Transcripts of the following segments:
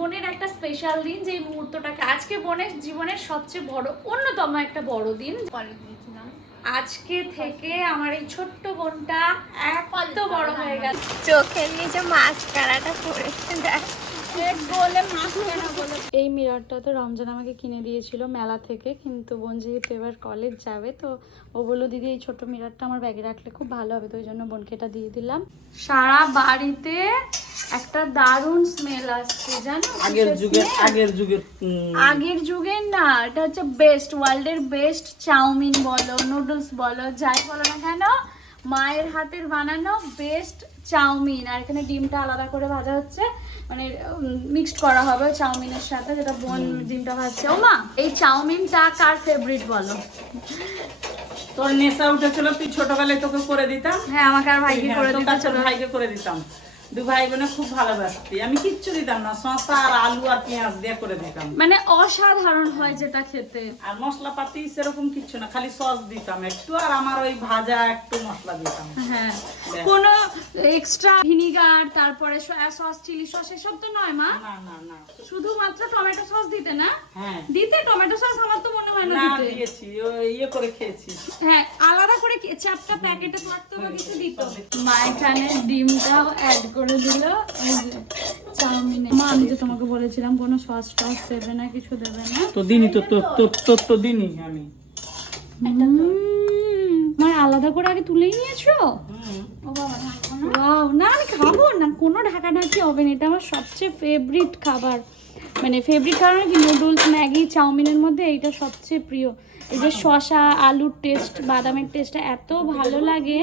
বোনের একটা স্পেশাল দিন যে মুহূর্তটাকে আজকে বোনের জীবনের সবচেয়ে বড় অন্যতম একটা বড় দিন। আজকে থেকে আমার এই ছোট্ট বোনটা এত বড় হয়ে গেছে চোখের নিচে মাস্কারাটা পড়েছে দেখ। এই মিররটা তো রমজান আমাকে কিনে দিয়েছিল মেলা থেকে কিন্তু বোন যেহেতু এবার কলেজ যাবে তো ও বলল দিদি এই ছোট মিররটা আমার ব্যাগে রাখলে খুব ভালো হবে। তো ওই জন্য বোনকে এটা দিয়ে দিলাম। সারা বাড়িতে একটা দারুণ স্মেল আসছে জানো? আগের যুগের আগের যুগের আগের যুগের না এটা হচ্ছে বেস্ট ওয়ার্ল্ডের বেস্ট চাউমিন বলো নুডলস বলো যাই বলো না কেন মায়ের হাতের বানানো বেস্ট চাউমিন। আর এখানে ডিমটা আলাদা করে ভাজা হচ্ছে। মানে মিক্সড করা হবে চাউমিনের সাথে যেটা বোন ডিমটা ভাজছে। ও মা এই চাউমিনটা কার ফেভারিট বলো? তোর নেশা উঠেছিল তুই ছোটবেলায় তোকে করে দিতাম। হ্যাঁ আমাকে আর ভাইকে হ্যাঁ, করে দিতাম ভাইকে করে দিতাম। দু ভাই বোনে খুব ভালোবাসতি। আমি কিচ্ছু দিতাম না শসা আর আলু আর পেঁয়াজ দিয়ে করে দিতাম। মানে অসাধারণ হয় যেটা খেতে। আর মশলাপাতি সেরকম কিচ্ছু না খালি সস দিতাম একটু আর আমার ওই ভাজা একটু মশলা দিতাম। হ্যাঁ। কোনো এক্সট্রা ভিনিগার তারপরে সয়া সস চিলি সস এসব তো নয় মা। না না না। শুধুমাত্র টমেটো সস দিতে না? হ্যাঁ। দিতে টমেটো সস আমার তো মনে হয় না দিতে। দিয়েছি। ইয়ে করে খেয়েছি। হ্যাঁ আলাদা করে চাপটা প্যাকেটে থাকতো বা কিছু দিত? মা এখানে ডিমটাও অ্যাড করে দিল। এই যে চাউমিনে মা আমি যে তোমাকে বলেছিলাম কোনো সস টস দেবে না কিছু দেবে না। তো দিনই তো তোর তোর তোর তো দিনই আমি। আমার আলাদা করে আগে তুলেই নিয়েছো। ওয়াও না আমি খাব না। কোনো ঢাকাঢাকি হবে না এটা আমার সবচেয়ে ফেভারিট খাবার। মানে ফেভারিট খাবার কি নুডলস ম্যাগি চাউমিনের মধ্যে এইটা সবচেয়ে প্রিয়। এই যে শশা আলুর টেস্ট বাদামের টেস্টটা এত ভালো লাগে।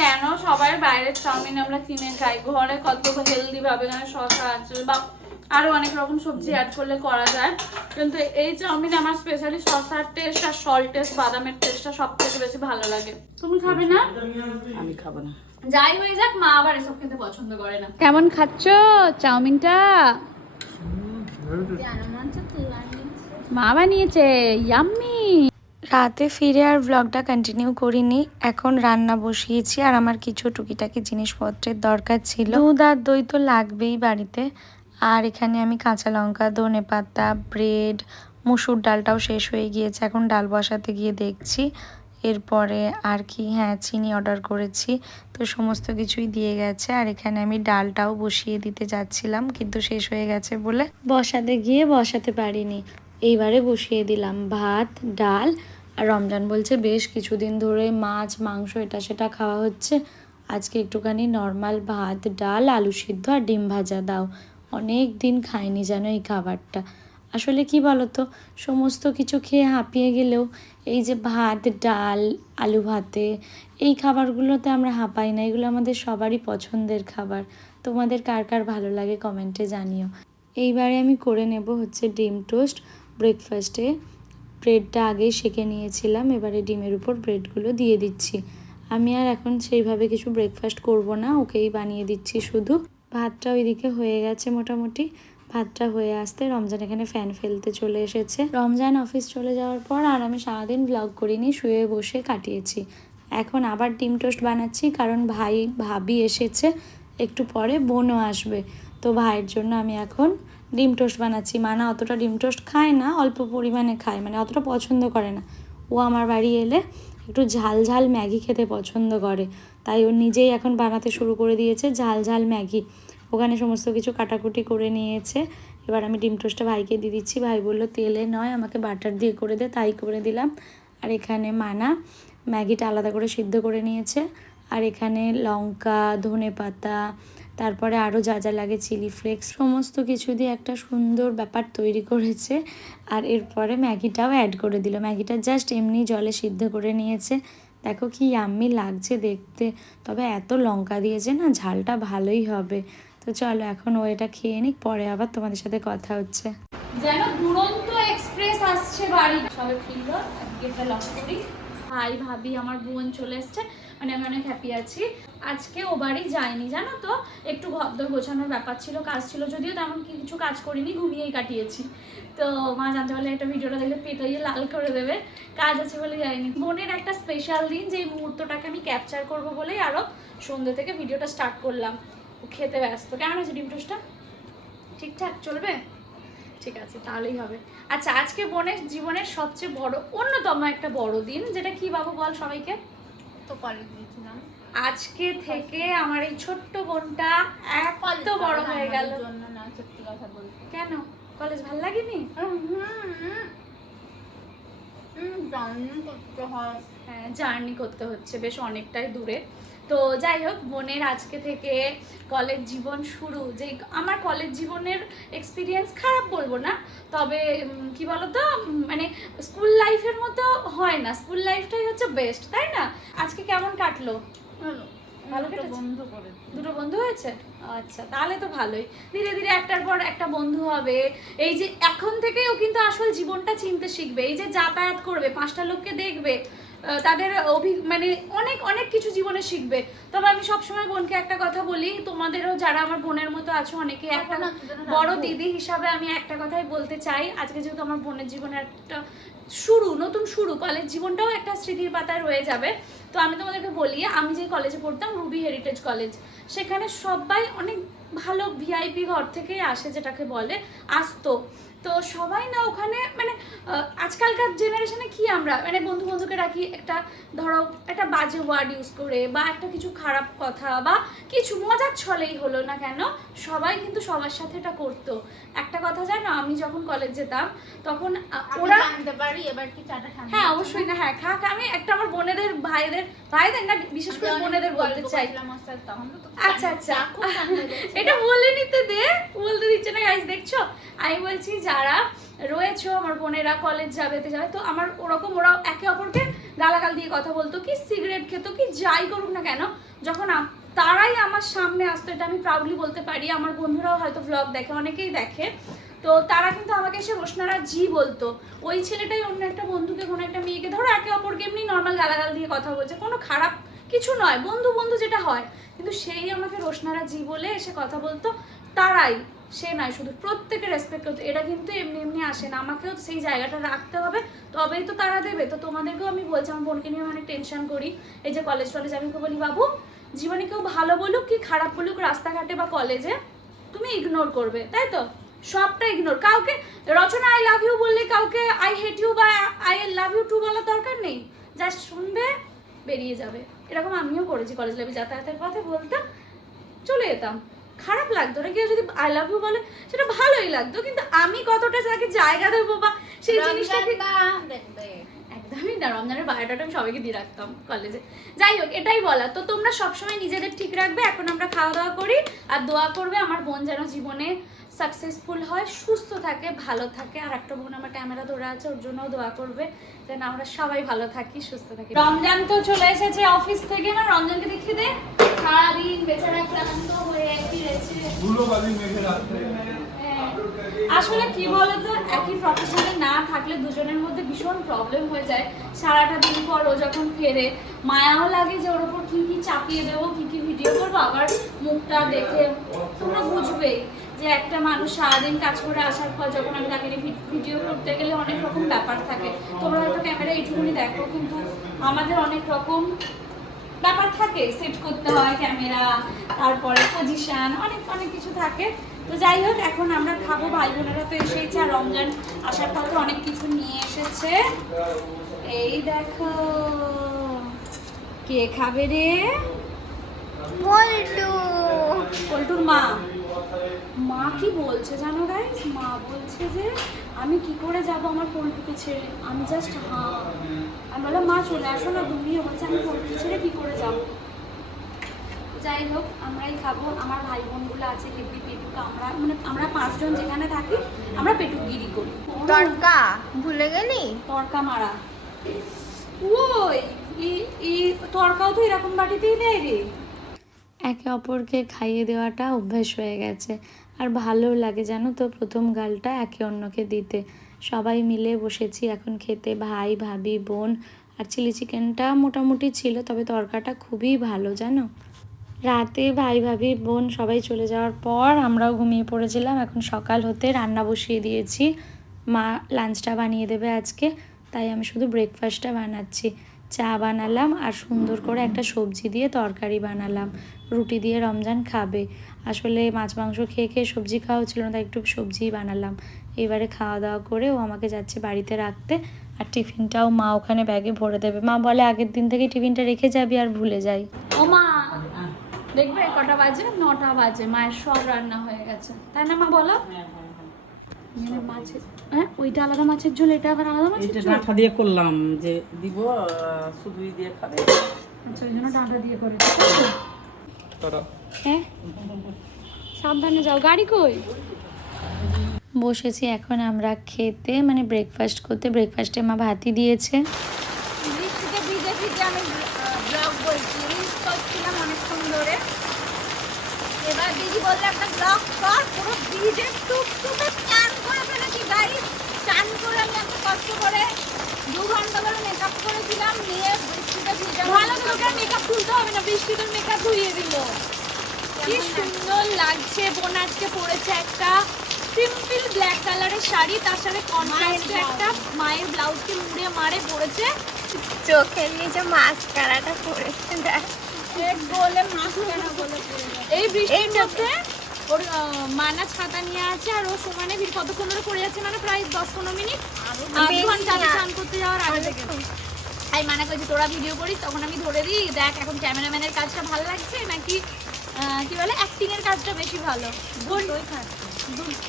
কেন? সবাই বাইরের চাউমিন আমরা কিনে খাই। ঘরে কত হেলদি ভাবে এখানে শশা আছে বা আরও অনেক রকম সবজি অ্যাড করলে করা যায়। কিন্তু এই চাউমিন আমার স্পেশালি শসার টেস্ট আর সল্ট টেস্ট বাদামের টেস্টটা সব থেকে বেশি ভালো লাগে। তুমি খাবে না? আমি খাব না। যাই হয়ে যাক মা আবার এসব খেতে পছন্দ করে না। কেমন খাচ্ছ চাউমিনটা? মা বানিয়েছে ইয়াম্মি রাতে ফিরে আর ব্লগটা কন্টিনিউ করিনি। এখন রান্না বসিয়েছি আর আমার কিছু টুকিটাকি জিনিসপত্রের দরকার ছিল। দুধ আর দই তো লাগবেই বাড়িতে। আর এখানে আমি কাঁচা লঙ্কা, ধনে পাতা ব্রেড মুসুর ডালটাও শেষ হয়ে গিয়েছে। এখন ডাল বসাতে গিয়ে দেখছি। এরপরে আর কি হ্যাঁ চিনি অর্ডার করেছি। তো সমস্ত কিছুই দিয়ে গেছে। আর এখানে আমি ডালটাও বসিয়ে দিতে যাচ্ছিলাম, কিন্তু শেষ হয়ে গেছে বলে বসাতে গিয়ে বসাতে পারিনি। এইবারে বসিয়ে দিলাম ভাত, ডাল আর রমজান বলছে, বেশ কিছুদিন ধরে মাছ, মাংস, এটা সেটা খাওয়া হচ্ছে। আজকে একটুখানি নর্মাল ভাত, ডাল, আলু সিদ্ধ আর ডিম ভাজা দাও। অনেক দিন খাইনি যেন এই খাবারটা। আসলে কি বলতো, সমস্ত কিছু খেয়ে হাঁপিয়ে গেলেও এই যে ভাত, ডাল, আলু ভাতে, এই খাবারগুলোতে আমরা হাঁপাই না। এগুলো আমাদের সবারই পছন্দের খাবার। তোমাদের কার কার ভালো লাগে কমেন্টে জানিও। এইবারে আমি করে নেব হচ্ছে ডিম টোস্ট ব্রেকফাস্টে ব্রেডটা আগেই সেঁকে নিয়েছিলাম, এবারে ডিমের উপর ব্রেডগুলো দিয়ে দিচ্ছি। আমি আর এখন সেইভাবে কিছু ব্রেকফাস্ট করব না, ওকেই বানিয়ে দিচ্ছি শুধু। ভাতটা ওইদিকে হয়ে গেছে মোটামুটি। ভাতটা হয়ে আসতে রমজান এখানে ফ্যান ফেলতে চলে এসেছে। রমজান অফিস চলে যাওয়ার পর আর আমি সারাদিন ব্লগ করিনি, শুয়ে বসে কাটিয়েছি। এখন আবার ডিম টোস্ট বানাচ্ছি, কারণ ভাই, ভাবি এসেছে, একটু পরে বোনও আসবে। তো ভাইয়ের জন্য আমি এখন ডিম টোস্ট বানাচ্ছি। মানা অতটা ডিম টোস্ট খায় না, অল্প পরিমাণে খায় মানে অতটা পছন্দ করে না। ও আমার বাড়ি এলে একটু ঝাল ঝাল ম্যাগি খেতে পছন্দ করে। তাই ও নিজেই এখন বানাতে শুরু করে দিয়েছে ঝাল ঝাল ম্যাগি। ওখানে সমস্ত কিছু কাটাকুটি করে নিয়েছে। এবার আমি ডিম টোস্টটা ভাইকে দিয়ে দিচ্ছি। ভাই বলল, তেলে নয়, আমাকে বাটার দিয়ে করে দে। তাই করে দিলাম। আর এখানে মানা ম্যাগিটা আলাদা করে সিদ্ধ করে নিয়েছে। আর এখানে লঙ্কা ধনে পাতা তারপরে আরও যা যা লাগে চিলি ফ্লেক্স সমস্ত কিছু দিয়ে একটা সুন্দর ব্যাপার তৈরি করেছে। আর এরপরে ম্যাগিটাও অ্যাড করে দিল। ম্যাগিটা জাস্ট এমনি জলে সিদ্ধ করে নিয়েছে। দেখো কি আম্মি লাগছে দেখতে। তবে এত লঙ্কা দিয়েছে না, ঝালটা ভালোই হবে। তো চলো এখন ও এটা খেয়ে নিক, পরে আবার তোমাদের সাথে কথা হচ্ছে। যেন দুরন্ত এক্সপ্রেস আসছে বাড়ি সবাই ফিরলো গেটটা লক করি। ভাই, ভাবি, আমার বোন চলে এসছে। মানে আমি অনেক হ্যাপি আছি। আজকে ও বাড়ি যায়নি, জানো তো? একটু ঘরদর গোছানোর ব্যাপার ছিল, কাজ ছিল, যদিও তেমন কিছু কাজ করিনি, ঘুমিয়েই কাটিয়েছি। তো মা জানতে পারলে একটা ভিডিওটা দেখলে পেটাইয়ে লাল করে দেবে। কাজ আছে বলে যায়নি। বোনের একটা স্পেশাল দিন যে মুহূর্তটাকে আমি ক্যাপচার করব বলেই আরও সন্ধ্যে থেকে ভিডিওটা স্টার্ট করলাম। খেতে ব্যস্ত। কেমন আছে ডিম টোস্টটা? ঠিকঠাক? চলবে? ঠিক আছে তাহলেই হবে। আচ্ছা আজকে বোনের জীবনের সবচেয়ে বড় অন্যতম একটা বড় দিন যেটা কি বাবু বল সবাইকে? তো কলেজ গিয়েছিলাম। আজকে থেকে আমার এই ছোট্ট বোনটা এত বড় হয়ে গেল। জন্য না সত্যি কথা বলতে। কেন? কলেজ ভালো লাগেনি? হয়। হ্যাঁ জার্নি করতে হচ্ছে বেশ অনেকটাই দূরে। তো যাই হোক বোনের আজকে থেকে কলেজ জীবন শুরু। যে আমার কলেজ জীবনের এক্সপিরিয়েন্স খারাপ বলব না তবে কি বলতো মানে স্কুল লাইফের মতো হয় না। স্কুল লাইফটাই হচ্ছে বেস্ট তাই না? আজকে কেমন কাটলো? ভালো। দুটো বন্ধু হয়েছে? আচ্ছা তাহলে তো ভালোই। ধীরে ধীরে একটার পর একটা বন্ধু হবে। এই যে এখন থেকেই ও কিন্তু আসল জীবনটা চিনতে শিখবে। এই যে যাতায়াত করবে পাঁচটা লোককে দেখবে তাদের অভি মানে অনেক অনেক কিছু জীবনে শিখবে। তবে আমি সবসময় বোনকে একটা কথা বলি তোমাদেরও যারা আমার বোনের মতো আছো অনেকে একটা বড় দিদি হিসাবে আমি একটা কথাই বলতে চাই। আজকে যেহেতু আমার বোনের জীবনে একটা শুরু নতুন শুরু কলেজ জীবনটাও একটা স্মৃতির পাতায় রয়ে যাবে। তো আমি তোমাদেরকে বলি আমি যে কলেজে পড়তাম রুবি হেরিটেজ কলেজ সেখানে সবাই অনেক ভালো ভিআইপি ঘর থেকেই আসে যেটাকে বলে আসতো। তো সবাই না ওখানে মানে আজকালকার জেনারেশনে কি আমরা? মানে বন্ধু বন্ধুকে রাখি একটা ধরো একটা বাজে ওয়ার্ড ইউজ করে বা একটা কিছু খারাপ কথা বা কিছু মজার ছলেই হলো না কেন সবাই কিন্তু সবার সাথে এটা করতো। একটা কথা জানো আমি যখন কলেজ যেতাম তখন ওরা হ্যাঁ অবশ্যই না হ্যাঁ খাক আমি একটা আমার বোনেদের ভাইদের ভাইদের না বিশেষ করে বোনেদের বলতে চাই। আচ্ছা আচ্ছা। এটা বলে নিতে দে বলতে দিচ্ছে না গাইস দেখছ? আমি বলছি যারা রয়েছে, আমার বোনেরা কলেজ যাবে যাবে। তো আমার ওরকম ওরা একে অপরকে গালাগাল দিয়ে কথা বলতো কি সিগারেট খেতো কি, যাই করুক না কেন, যখন তারাই আমার সামনে আসতো, এটা আমি প্রাউডলি বলতে পারি। আমার বন্ধুরাও হয়তো ব্লগ দেখে, অনেকেই দেখে। তো তারা কিন্তু আমাকে এসে রোশনারা জি বলতো। ওই ছেলেটাই অন্য একটা বন্ধুকে, কোনো একটা মেয়েকে, ধরো একে অপরকে এমনি নর্মাল গালাগাল দিয়ে কথা বলছে, কোনো খারাপ কিছু নয় বন্ধু বন্ধু যেটা হয়। কিন্তু সেই আমাকে রোশনারা জি বলে এসে কথা বলতো, তারাই। সে নয় শুধু প্রত্যেকের রেসপেক্ট করতে এটা কিন্তু এমনি এমনি আসে না। আমাকেও সেই জায়গাটা রাখতে হবে। তবেই তো তারা দেবে। তো তোমাদেরকেও আমি বলছি, আমার বোনকে নিয়ে অনেক টেনশন করি। এই যে কলেজ টলেজ, আমি বলি, বাবু, জীবনে কেউ ভালো বলুক কি খারাপ বলুক, রাস্তাঘাটে বা কলেজে তুমি ইগনোর করবে। তাই তো? সবটা ইগনোর কাউকে রচনা আই লাভ ইউ বললে কাউকে আই হেট ইউ বা আই লাভ ইউ টু বলার দরকার নেই। জাস্ট শুনবে, বেরিয়ে যাবে। এরকম আমিও করেছি কলেজ লাইফে যাতায়াতের পথে বলতাম চলে যেতাম। খারাপ লাগতো না। কেউ যদি আই লাভ ইউ বলে সেটা ভালোই লাগতো কিন্তু আমি কতটা তাকে জায়গা দেবো বা সেই রমজানটা একদমই না রমজানের বায়োডাটা আমি সবাইকে দিয়ে রাখতাম কলেজে যাই হোক এটাই বলা। তো তোমরা সবসময় নিজেদের ঠিক রাখবে। এখন আমরা খাওয়া দাওয়া করি আর দোয়া করবে। আমার বোন যেন জীবনে সাকসেসফুল হয় সুস্থ থাকে ভালো থাকে। আর একটা বোন আমার ক্যামেরা ধরে আছে ওর জন্যও দোয়া করবে। যেন আমরা সবাই ভালো থাকি সুস্থ থাকি। রমজান তো চলে এসেছে অফিস থেকে না? রমজানকে দেখিয়ে দে। সারাদিন বেচারা ক্লান্ত হয়ে ফিরেছে হ্যাঁ। আসলে কি বলতো একই প্রফেশনে না থাকলে দুজনের মধ্যে ভীষণ প্রবলেম হয়ে যায়। সারাটা দিন পর ও যখন ফেরে মায়াও লাগে যে ওর ওপর কি কি চাপিয়ে দেবো কি কি ভিডিও করব আবার মুখটা দেখে তোমরা বুঝবেই। যে একটা মানুষ সারাদিন কাজ করে আসার পর যখন আমি তাকে ভিডিও করতে গেলে অনেক রকম ব্যাপার থাকে। তোমরা হয়তো ক্যামেরা এইটুকুনি দেখো কিন্তু আমাদের অনেক রকম ব্যাপার থাকে। সেট করতে হয় ক্যামেরা তারপরে পজিশান অনেক অনেক কিছু থাকে। তো যাই হোক এখন আমরা খাব। ভাই বোনেরা তো এসেছে আর রমজান আসার পথে অনেক কিছু নিয়ে এসেছে। এই দেখো কে খাবে রে? পল্টু পল্টুর মা। মা কি বলছে জানো গাইস মা বলছে যে আমি কি করে যাব আমার পল্টুকে ছেড়ে? আমি জাস্ট হ্যাঁ। আমি বললাম মা চলে আসো না ঘুমিয়ে বলছে আমি পল্টুকে ছেড়ে কি করে যাব? যাই হোক আমরাই খাব। আমার ভাই বোনগুলো আছে হেব্বি পেটুক। আমরা মানে আমরা পাঁচজন যেখানে থাকি আমরা পেটুকগিরি করি। তড়কা ভুলে গেলি? তরকা মারা। ওই তরকাও তো এরকম বাটিতেই দেয় রে। একে অপরকে খাইয়ে দেওয়াটা অভ্যেস হয়ে গেছে। আর ভালো লাগে জানো তো প্রথম গালটা একে অন্যকে দিতে। সবাই মিলে বসেছি এখন খেতে, ভাই, ভাবি, বোন আর চিলি চিকেনটা মোটামুটি ছিল, তবে তরকাটা খুবই ভালো জানো। রাতে ভাই, ভাবি, বোন সবাই চলে যাওয়ার পর আমরাও ঘুমিয়ে পড়েছিলাম। এখন সকাল হতে রান্না বসিয়ে দিয়েছি। মা লাঞ্চটা বানিয়ে দেবে আজকে, তাই আমি শুধু ব্রেকফাস্টটা বানাচ্ছি। চা বানালাম আর সুন্দর করে একটা সবজি দিয়ে তরকারি বানালাম। রুটি দিয়ে রমজান খাবে। আসলে মাছ মাংস খেয়ে খেয়ে সবজি খাওয়া হচ্ছিল না তাই একটু সবজিই বানালাম। এবারে খাওয়া দাওয়া করে ও আমাকে যাচ্ছে বাড়িতে রাখতে আর টিফিনটাও মা ওখানে ব্যাগে ভরে দেবে। মা বলে আগের দিন থেকে টিফিনটা রেখে যাবি আর ভুলে যাই। ও মা দেখবে কটা বাজে? নটা বাজে। মায়ের সব রান্না হয়ে গেছে। তাই না মা বলো? হ্যাঁ, হ্যাঁ, হ্যাঁ। মাছের হ্যাঁ ওইটা আলাদা মাছের ঝোল এটা আবার আলাদা মাছের ঝোল? ডাঁটা দিয়ে করলাম যে দিব শুধুই দিয়ে খাবে। আচ্ছা ওই জন্য ডাঁটা দিয়ে করেছি হ্যাঁ? সাবধানে যাও। গাড়ি কই? বসেছি এখন আমরা খেতে মানে ব্রেকফাস্ট করতে। ব্রেকফাস্টে মা ভাতি দিয়েছে বৃষ্টিতে ভিজে ভিজে আমি ব্লগ বলছি রিলস করছিলাম অনেকক্ষণ ধরে এবার দিদি বলল একটা ব্লগ কর পুরো ভিজে টুকটুকে চান করে ফেলেছি গাড়ি চান করে আমি এত কষ্ট করে দু ঘণ্টা ধরে মেকআপ করেছিলাম নিয়ে বৃষ্টিতে ভিজে ভালো করে মেকআপ তুলতে হবে না মেকআপ ধুইয়ে দিল। কি সুন্দর লাগছে বোন আজকে পরেছে একটা সিম্পল ব্ল্যাক কালারের শাড়ি তার সাথে কন্ট্রাস্টে একটা মায়ের ব্লাউজকে মুড়ে মারে পরেছে। চোখের নিচে মাস্কারাটা দেখ। বলে মাস্কারা বলে এই বৃষ্টির মধ্যে ওর মানা ছাতা নিয়ে আছে আর ও সমানে কতক্ষণ ধরে পড়ে যাচ্ছে মানে প্রায় দশ পনেরো মিনিট। আধ ঘণ্টা স্নান করতে যাওয়ার আগে থেকে তাই মানা করেছি তোরা ভিডিও করিস তখন আমি ধরে দিই দেখ এখন ক্যামেরাম্যানের কাজটা ভালো লাগছে নাকি কি বলে অ্যাক্টিংয়ের কাজটা বেশি ভালো। দুটোই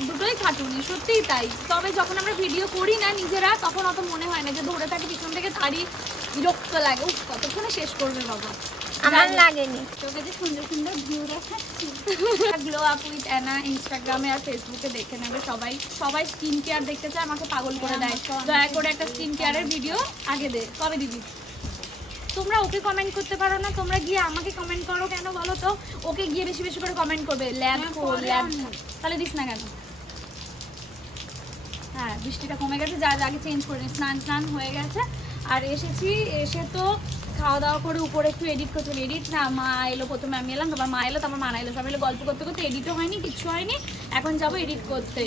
দুটোই খাটুনি সত্যিই তাই। তবে যখন আমরা ভিডিও করি না নিজেরা তখন অত মনে হয় না যে ধরে থাকি পিছন থেকে তারই বিরক্ত লাগে। উফ কতক্ষণে শেষ করবে বাবা। আমার লাগেনি। তোকে যে সুন্দর সুন্দর ভিউ দেখাচ্ছি। গ্লো আপ উইথ অ্যানা ইনস্টাগ্রামে আর ফেসবুকে দেখে নেবে সবাই। সবাই স্কিন কেয়ার দেখতে চায় আমাকে পাগল করে দেয়। দয়া করে একটা স্কিন কেয়ারের ভিডিও আগে দে। কবে দিবি? তোমরা ওকে কমেন্ট করতে পারো না তোমরা গিয়ে আমাকে কমেন্ট করো কেন বলো তো? ওকে গিয়ে বেশি বেশি করে কমেন্ট করবে। ল্যাব ল্যাব তাহলে দিস না কেন? হ্যাঁ বৃষ্টিটা কমে গেছে যা আগে চেঞ্জ করে। স্নান স্নান হয়ে গেছে। আর এসেছি এসে তো খাওয়া দাওয়া করে উপরে একটু এডিট করছিলাম এডিট না মা এলো প্রথমে আমি এলাম তারপর মা এলো তারপর মানা এলো। সবাই গল্প করতে করতে এডিটও হয়নি কিচ্ছু হয়নি। এখন যাব এডিট করতে।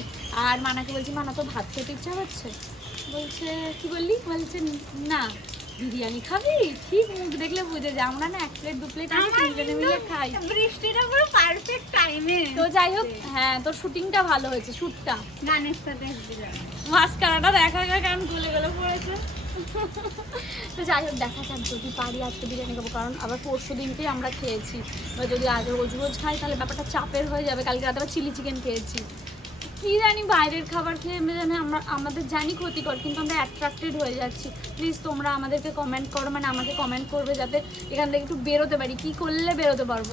আর মানাকে বলছি মানা তো ভাত খেতে ইচ্ছা হচ্ছে বলছে কি বললি? বলছে না বিরিয়ানি খাবি? ঠিক মুখ দেখলে বুঝে যায়। আমরা না এক প্লেট দু প্লেট আমি তিনজনে মিলে খাই। বৃষ্টিটা পুরো পারফেক্ট টাইমে তো যাই হোক হ্যাঁ তোর শুটিংটা ভালো হয়েছে শ্যুটটা গানের সাথে। মাস্কারাটা দেখা গেল কারণ গলে গলে পড়েছে। তো যাই হোক দেখা যাক যদি পারি আজকে বিরিয়ানি খাব কারণ আবার পরশু দিনকেই আমরা খেয়েছি। এবার যদি আজ রোজ রোজ খাই তাহলে ব্যাপারটা চাপের হয়ে যাবে। কালকে রাতে আবার চিলি চিকেন খেয়েছি। কি জানি বাইরের খাবার খেয়ে জানি আমরা আমাদের জানি ক্ষতিকর কিন্তু আমরা অ্যাট্রাক্টেড হয়ে যাচ্ছি। প্লিজ তোমরা আমাদেরকে কমেন্ট করো মানে আমাকে কমেন্ট করবে যাতে এখান থেকে একটু বেরোতে পারি। কি করলে বেরোতে পারব?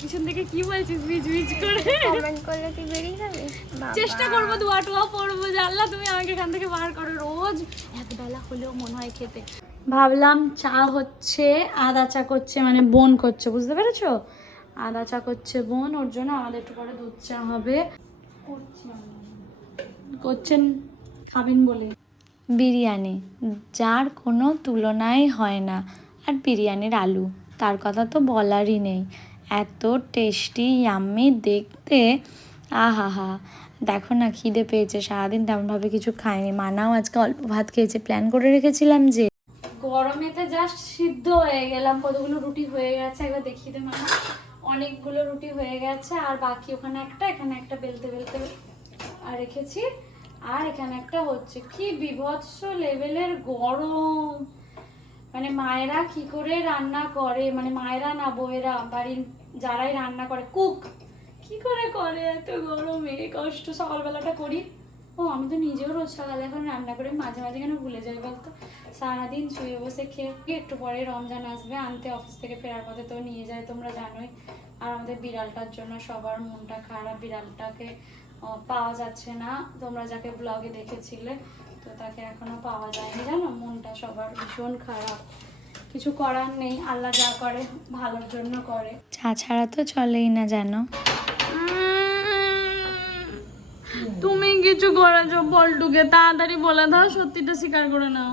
পিছন থেকে কি বলছিস? বিজ বিজ করে। কমেন্ট করলে তুই বেরিয়ে যাবি? চেষ্টা করব দোয়া টোয়া পড়ব। আল্লাহ তুমি আমাকে এখান থেকে বার করো। রোজ একবেলা হলেও মনে হয় খেতে। ভাবলাম চা হচ্ছে, আদা চা করছে মানে বোন করছে, বুঝতে পেরেছ? আদা চা করছে বোন, ওর জন্য আমাদের একটু পরে দুধ চা হবে। করছেন, খাবেন বলে। বিরিয়ানি, যার কোনো তুলনাই হয় না। আর বিরিয়ানির আলু, তার কথা তো বলারই নেই। এত টেস্টি ইয়াম্মি দেখতে আহা হা দেখো না, খিদে পেয়েছে, সারাদিন তেমনভাবে কিছু খাইনি। মানাও আজকে অল্প ভাত খেয়েছে প্ল্যান করে রেখেছিলাম যে গরমেতে জাস্ট সিদ্ধ হয়ে গেলাম, কতগুলো রুটি হয়ে গেছে, একবার দেখিয়ে দে অনেকগুলো রুটি হয়ে গেছে, আর বাকি ওখানে একটা, এখানে একটা বেলতে বেলতে আর রেখেছি। আর এখানে একটা হচ্ছে, কি বিভৎস লেভেলের গরম। মানে মায়েরা কি করে রান্না করে মানে মায়েরা না, বউয়েরা, বাড়ির যারাই রান্না করে, কুক। কি করে করে এত গরমে? কষ্ট, সকালবেলাটা করি। ও, আমি তো নিজেও রোজ সকালে এখন রান্না করে মাঝে মাঝে কেন ভুলে যাই বলতো? সারাদিন শুয়ে বসে খেয়ে একটু পরে রমজান আসবে, আনতে অফিস থেকে ফেরার পথে তো নিয়ে যায় তোমরা জানোই। আর আমাদের বিড়ালটার জন্য সবার মনটা খারাপ, বিড়ালটাকে পাওয়া যাচ্ছে না। তোমরা যাকে ব্লগে দেখেছিলে, তো তাকে এখনও পাওয়া যায়নি, জানো? মনটা সবার ভীষণ খারাপ। কিছু করার নেই আল্লাহ যা করে ভালোর জন্য করে। চা ছাড়া তো চলেই না জানো তুমি কিছু করেছ বলটুকে তাড়াতাড়ি বলে দাও সত্যিটা স্বীকার করে নাও।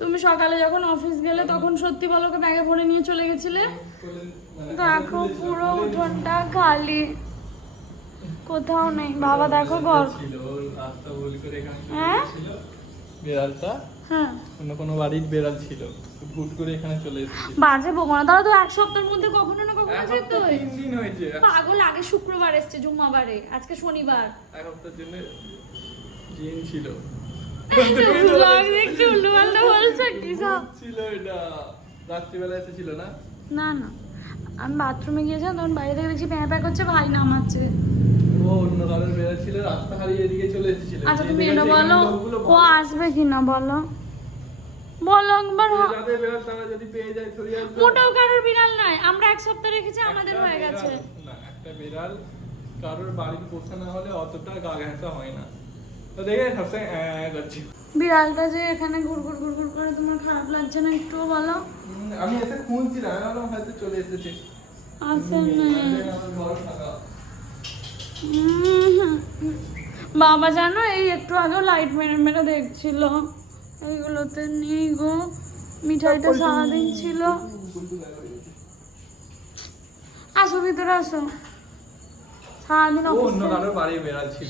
তুমি সকালে যখন অফিস গেলে তখন সত্যি বলোকে ব্যাগে ভরে নিয়ে চলে গেছিলে? দেখো পুরো উঠোনটা খালি। কোথাও নেই। বাবা দেখো ঘর। ছিল ওর রাস্তা ভুল করে এখানে হ্যাঁ? বিড়ালটা? হ্যাঁ। অন্য কোনো বাড়ির বেড়াল ছিল। হুট করে এখানে চলে এসেছি। বাজে বকো না তারা তো এক সপ্তাহের মধ্যে কখনো না কখনো যেত তিন দিন হয়েছে। পাগল আগে শুক্রবার এসছে জুম্মাবারে। আজকে শনিবার। এক সপ্তাহের জন্য জিন ছিল। ব্লগ দেখছি উল্টো পাল্টা বলছো কি সব? ছিল এটা। রাত্রিবেলা এসেছিল না? না না। আমি বাথরুমে গিয়েছিলাম তখন বাইরে থেকে দেখছি প্যাঁ প্যাঁ করছে ভাই নামাচ্ছে। ও অন্য কারোর বেড়াল রাস্তা হারিয়ে এদিকে চলে এসেছিল আচ্ছা যে তুমি এটা এখানে বলো লোকগুলো ও বলে। আসবে কি বলো? বলো একবার যাদের বেড়াল তারা যদি পেয়ে যায় ছড়িয়ে আসবে। মোটেও কারোর বিড়াল নাই আমরা এক সপ্তাহ রেখেছি আমাদের হয়ে গেছে। না একটা বিড়াল কারোর বাড়ির পোষা না হলে অতটা গা ঘেঁষা হয় না। তো দেখে সবসময় করছি। বিড়ালটা যে এখানে ঘুরঘুর ঘুরঘুর করে তোমার খারাপ লাগছে না একটুও বলো? আমি এসে খুঁজছিলাম হয়তো চলে এসেছে। আসে না। বাবা জানো এই একটু আগেও লাইট মেরে মেরে দেখছিল। এইগুলোতে নেই গো। মিঠাইটা সারাদিন ছিল। আসো ভিতরে আসো। সারাদিন অফিসে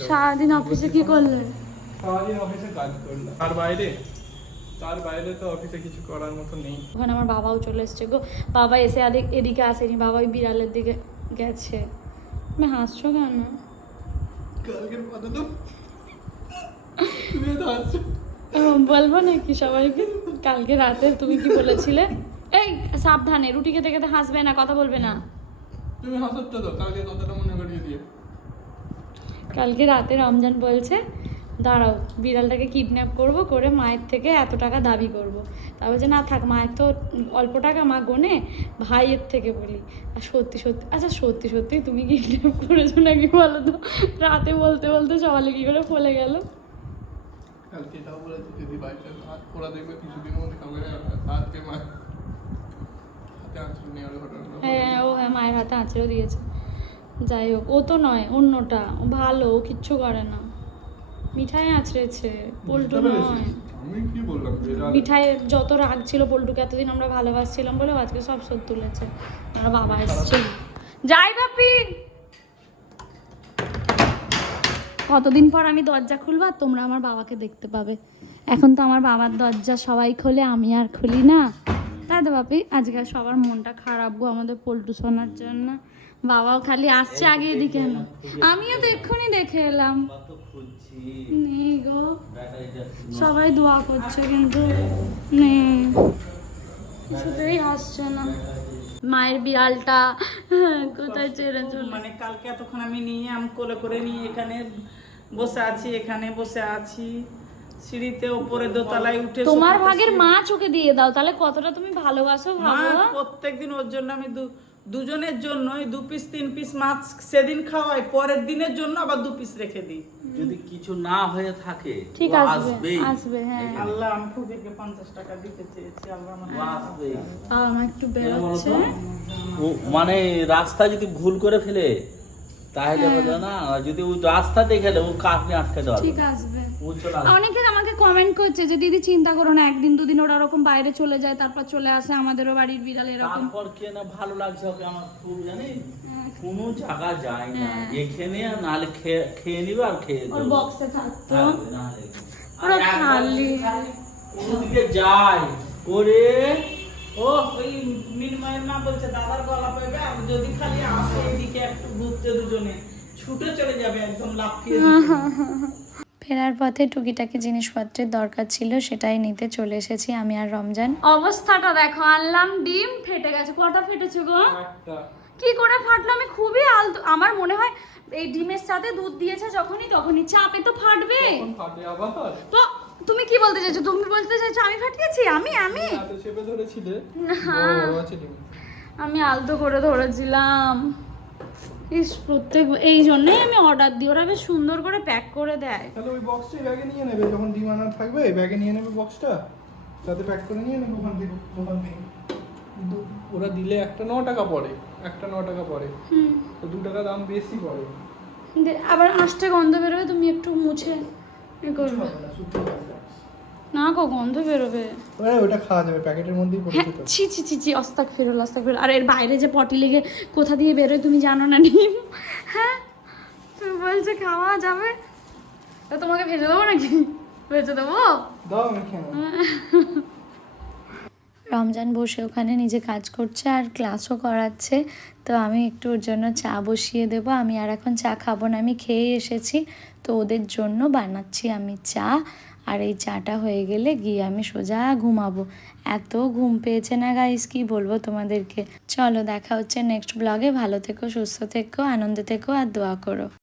সারাদিন অফিসে কি করলে? সারাদিন অফিসে কাজ করলাম। তার বাইরে? তার বাইরে তো অফিসে কিছু করার মতো নেই। ওখানে আমার বাবাও চলে এসছে গো। বাবা এসে এদিকে আসেনি। বাবা ওই বিড়ালের দিকে গেছে। তুমি হাসছো কেন? কালকের কথা তো তুমি তো হাসছো বলব নাকি সবাইকে? কালকে রাতে তুমি কি বলেছিলে? এই সাবধানে রুটি খেতে খেতে হাসবে না কথা বলবে না। তুমি হাসছো তো কালকে কথাটা মনে করিয়ে দিয়ে কালকে রাতে রমজান বলছে দাঁড়াও বিড়ালটাকে কিডন্যাপ করব করে মায়ের থেকে এত টাকা দাবি করব। তারপর যে না থাক মায়ের তো অল্প টাকা মা গোনে ভাইয়ের থেকে বলি। আর সত্যি সত্যি আচ্ছা সত্যি সত্যি তুমি কিডন্যাপ করেছ নাকি বলো তো? রাতে বলতে বলতে সকালে কি করে ফলে গেল? কালকে এটাও বলেছে যদি বাড়িতে হাত ওরা দেখবে কিছুদিনের মধ্যে কাউকে হাতকে মা হাতে আঁচড় নেওয়ার ঘটনা হ্যাঁ ও হ্যাঁ মায়ের হাতে আঁচড়েও দিয়েছে। যাই হোক ও তো নয় অন্যটা ভালো ও কিচ্ছু করে না। মিঠাই আঁচড়েছে পল্টু নয়। মিঠাইয়ের যত রাগ ছিল পল্টুকে এতদিন আমরা ভালোবাসছিলাম বলে আজকে সব শোধ তুলেছে। আমার বাবা এসছে। যাই বাপি! কতদিন পর আমি দরজা খুলবো আর তোমরা আমার বাবাকে দেখতে পাবে। এখন তো আমার বাবার দরজা সবাই খোলে আমি আর খুলি না। তাই তো বাপি আজকে সবার মনটা খারাপ গো আমাদের পল্টু শোনার জন্য। বাবাও খালি আসছে আগে এদিকে। না আমিও তো এক্ষুনি দেখে এলাম। নেই গো। সবাই দোয়া করছে কিন্তু। নেই কিছুতেই আসছে না। মায়ের বিড়ালটা কোথায় ছেড়ে মানে কালকে এতক্ষণ আমি নিয়ে আমি কোলে করে নিয়ে এখানে বসে আছি এখানে বসে আছি। সিঁড়িতে ওপরে দোতলায় উঠে তোমার ভাগের মা চোখে দিয়ে দাও তাহলে কতটা তুমি ভালোবাসো ভাবো? প্রত্যেকদিন ওর জন্য আমি দু দুজনের জন্যই দু পিস তিন পিস মাছ সেদিন খাওয়াই পরের দিনের জন্য আবার দু পিস রেখে দিই। যদি কিছু না হয়ে থাকে ঠিক আছে আসবে আসবে। হ্যাঁ। আল্লাহ আমি খুবিকে পঞ্চাশ টাকা দিতে চেয়েছি আল্লাহ আমার আসবে। আমার একটু বেরোচ্ছে। ও মানে রাস্তা যদি ভুল করে ফেলে তাহলে বলে না যদি ও রাস্তা দেখে ও কাপনি আটকে দেওয়া ঠিক আসবে। অনেকে আমাকে কমেন্ট করছে যে দিদি চিন্তা করো না একদিন দুদিন ওরা ওরকম বাইরে চলে যায় তারপর চলে আসে আমাদেরও বাড়ির বিড়াল এরকম। তারপর কে না ভালো লাগছে ওকে আমার খুব জানি? কোনো জায়গা যায় না। এখানে আর নাহলে খেয়ে নিবে আর খেয়ে ওর বক্সে থাকতো। ওরা খালি। ওদিকে যায়। করে ও ওই মিনময়ের মা বলছে দাদার গলা পেবে আর যদি খালি আসে এদিকে একটু ঘুরতে দুজনে ছুটে চলে যাবে একদম লাফিয়ে ফেরার পথে টুকিটাকি জিনিসপত্রের দরকার ছিল সেটাই নিতে চলে এসেছি আমি আর রমজান। অবস্থাটা দেখো আনলাম ডিম ফেটে গেছে। কটা ফেটেছে গো। কি করে ফাটলো আমি খুবই আলতো আমার মনে হয় এই ডিমের সাথে দুধ দিয়েছে যখনই তখনই। চাপে তো ফাটবে। তো তুমি কি বলতে চাইছো? তুমি বলতে চাইছো আমি ফাটিয়েছি? আমি আমি। আমি আলতো করে ধরেছিলাম। ইস প্রত্যেক এই জন্যই আমি অর্ডার দিই। ওরা বেশ সুন্দর করে প্যাক করে দেয়। তাহলে ওই বক্সটা ব্যাগে নিয়ে নেবে। যখন ডিম আনা থাকবে ব্যাগে নিয়ে নেবে বক্সটা তাতে প্যাক করে নিয়ে নেবে ওখান থেকে দোকান থেকে। ওরা দিলে একটা ন টাকা পড়ে। একটা ন টাকা পড়ে। হুম। তো দু টাকা দাম বেশি পড়ে। আবার আষ্টে গন্ধ বেরোবে তুমি একটু মুছে করবে। না, গো গন্ধ বেরোবে। আরে ওটা খাওয়া যাবে প্যাকেটের মধ্যেই হ্যাঁ পড়েছে তো ছি ছি ছি ছি অস্তাক ফেরোল অস্তাক ফেরোল। আর এর বাইরে যে পটি লেগে কোথা দিয়ে বেরোয় তুমি জানো না নিম? হ্যাঁ? তুমি বলছো খাওয়া যাবে? তা তোমাকে ভেজে দেবো নাকি? বেঁচে দেবো? দাও আমি রমজান বসে ওখানে নিজে কাজ করছে আর ক্লাসও করাচ্ছে। তো আমি একটু ওর জন্য চা বসিয়ে দেবো। আমি আর এখন চা খাব না আমি খেয়ে এসেছি। তো ওদের জন্য বানাচ্ছি আমি চা। আর এই চাটা হয়ে গেলে গিয়ে আমি সোজা ঘুমাবো। এত ঘুম পেয়েছে না গাইস কি বলব তোমাদেরকে? চলো দেখা হচ্ছে নেক্সট ব্লগে ভালো থেকো, সুস্থ থেকো, আনন্দে থেকো আর দোয়া করো।